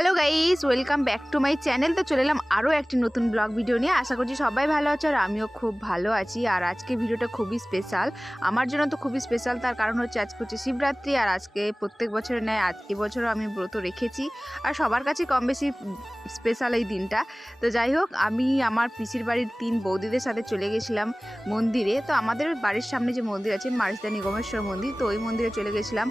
Hello guys, welcome back to my channel. তো চলে এলাম আরও একটি নতুন ব্লগ ভিডিও নিয়ে। আশা করছি সবাই ভালো আছে আর আমিও খুব ভালো আছি। আর আজকে ভিডিওটা খুবই স্পেশাল, আমার জন্য তো খুবই স্পেশাল। তার কারণ হচ্ছে আজকে হচ্ছে শিবরাত্রি, আর আজকে প্রত্যেক বছরের ন্যায় এবছরও আমি ব্রত রেখেছি। আর সবার কাছে কম বেশি স্পেশাল এই দিনটা। তো যাই হোক, আমি আমার পিসির বাড়ির 3 বৌদিদের সাথে চলে গেছিলাম মন্দিরে। তো আমাদের বাড়ির সামনে যে মন্দির আছে মারিসদা নিগমেশ্বর মন্দির, তো ওই মন্দিরে চলে গেছিলাম।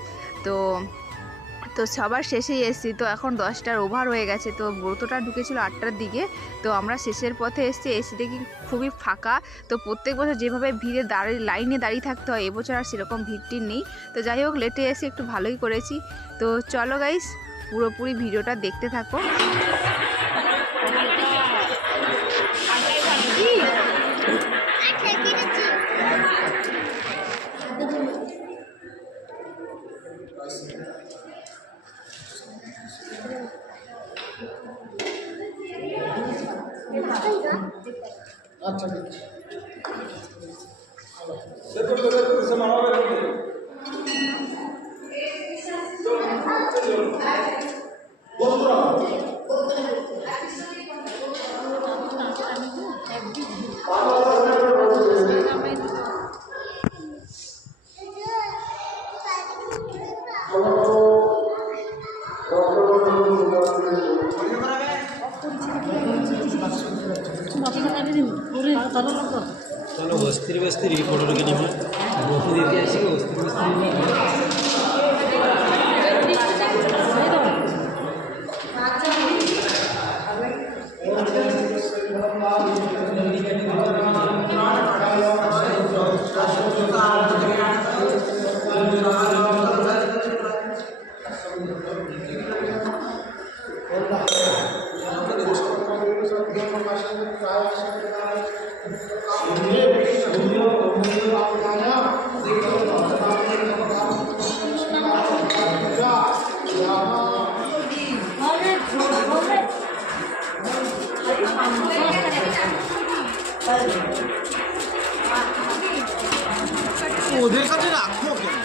তো সবার শেষেই এসেছি। তো এখন 10টার ওভার হয়ে গেছে। তো ব্রতটা ঢুকেছিল 8টার দিকে। তো আমরা শেষের পথে এসে দেখি খুবই ফাঁকা। তো প্রত্যেক বছর যেভাবে ভিড়ে লাইনে দাঁড়িয়ে থাকতে হয়, এবছর আর সেরকম ভিড় নেই। তো যাই হোক, লেটে এসে একটু ভালোই করেছি। তো চলো গাইস, পুরোপুরি ভিডিওটা দেখতে থাকো। আচ্ছা चलो वस्त्री वस्त्री फोटो लगे नहीं मैं बहुत देती ऐसी वस्त्री ওদের কাছে রাখবো কেন?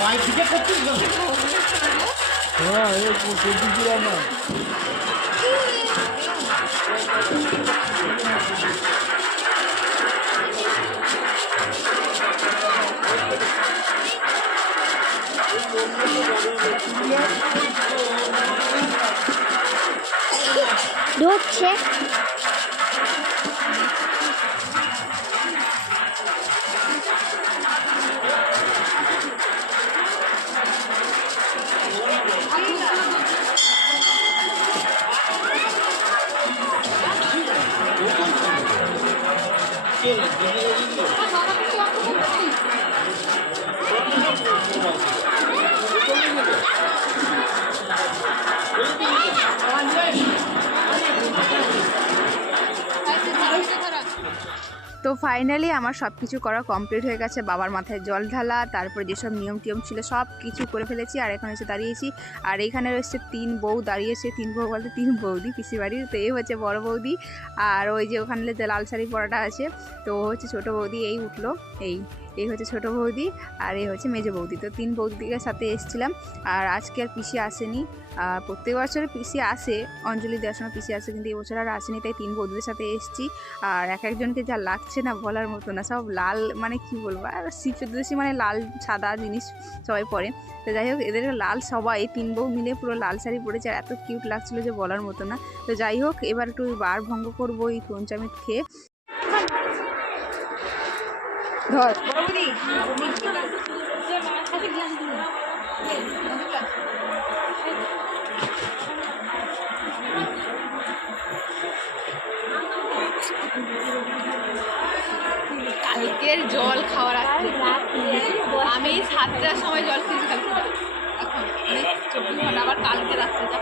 পায়ে দিকে করছিস না? হ্যাঁ, এই দিলাম না। ঢুকছে তো ফাইনালি আমার সব কিছু করা কমপ্লিট হয়ে গেছে। বাবার মাথায় জল ঢালা, তারপরে যেসব নিয়ম টিয়ম ছিল সব কিছু করে ফেলেছি। আর এখন এসে দাঁড়িয়েছি, আর এইখানে রয়েছে 3 বউ দাঁড়িয়েছে। 3 বউ বলতে 3 বৌদি পিসি বাড়ির। তো এই হচ্ছে বড় বৌদি, আর ওই যে ওখানে যে লাল শাড়ি পরাটা আছে তো হচ্ছে ছোটো বৌদি। এই উঠলো, এই হচ্ছে ছোটো বৌদি, আর এই হচ্ছে মেজো বৌদি। তো 3 বৌদিদের সাথে এসেছিলাম। আর আজকে আর পিসি আসেনি। প্রত্যেক বছর পিসি আসে, অঞ্জলি দেওয়ার সময় পিসি আসে, কিন্তু এবছর আর আসেনি। তাই 3 বৌদিদের সাথে এসেছি। আর এক একজনকে যা লাগছে না বলার মতো না, সব লাল, মানে কি বলবো, আর শিব চতুর্দশী মানে লাল সাদা জিনিস সবাই পরে। তো যাই হোক, এদের লাল সবাই 3 বউ মিলে পুরো লাল শাড়ি পরেছে, আর এত কিউট লাগছিলো যে বলার মতো না। তো যাই হোক, এবার একটু বার ভঙ্গ করবো এই পঞ্চামৃত খেয়ে। ধর কালকের জল খাওয়ার আছে। আমি 7টার সময় জল খেয়েছি কালকে, এখন 24 ঘন্টা, আবার কালকে রাত্রে যা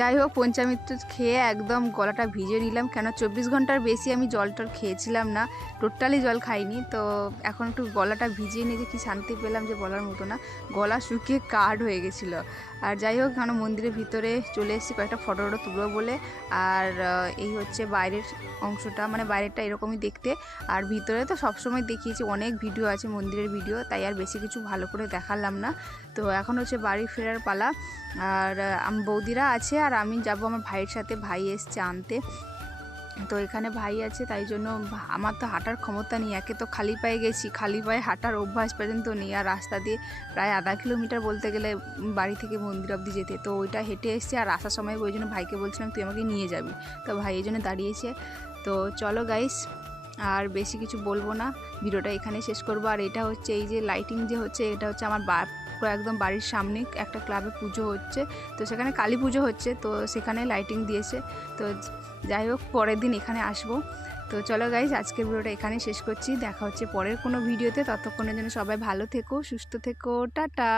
যাই হোক পঞ্চামৃত খেয়ে একদম গলাটা ভিজে নিলাম, কেন 24 ঘন্টার বেশি আমি জলটা খেয়েছিলাম না, টোটালি জল খাইনি। তো এখন একটু গলাটা ভিজিয়ে নিয়ে যে কী শান্তি পেলাম যে বলার মতো না, গলা শুকিয়ে কাঠ হয়ে গেছিলো। আর যাই হোক এখন মন্দিরের ভিতরে চলে এসেছি কয়েকটা ফটো তুলবো বলে। আর এই হচ্ছে বাইরের অংশটা, মানে বাইরেটা এরকমই দেখতে। আর ভিতরে তো সবসময় দেখিয়েছি, অনেক ভিডিও আছে মন্দিরের ভিডিও, তাই আর বেশি কিছু ভালো করে দেখালাম না। তো এখন হচ্ছে বাড়ি ফেরার পালা। আর বৌদিরা আছে আর আমি যাব আমার ভাইয়ের সাথে, ভাই এসছে আনতে। তো এখানে ভাই আছে, তাই জন্য আমার তো হাঁটার ক্ষমতা নেই, একে তো খালি পায়ে গেছি, খালি পায়ে হাঁটার অভ্যাস পর্যন্ত নেই। আর রাস্তা দিয়ে প্রায় আধা কিলোমিটার বলতে গেলে বাড়ি থেকে মন্দির অবধি যেতে, তো ওইটা হেঁটে এসছি। আর আসার সময় ওই জন্য ভাইকে বলছিলাম তুই আমাকে নিয়ে যাবি, তো ভাই এই জন্য দাঁড়িয়েছে। তো চলো গাইস, আর বেশি কিছু বলবো না, ভিডিওটা এখানে শেষ করবো। আর এটা হচ্ছে এই যে লাইটিং যে হচ্ছে, এটা হচ্ছে আমার একদম বাড়ির সামনে একটা ক্লাবে পুজো হচ্ছে, তো সেখানে কালী পুজো হচ্ছে, তো সেখানে লাইটিং দিয়েছে। তো যাই হোক পরের দিন এখানে আসবো। তো চলো গাইজ, আজকের ভিডিওটা এখানে শেষ করছি, দেখা হচ্ছে পরের কোনো ভিডিওতে। ততক্ষণের জন্য সবাই ভালো থেকো, সুস্থ থেকো, টাটা।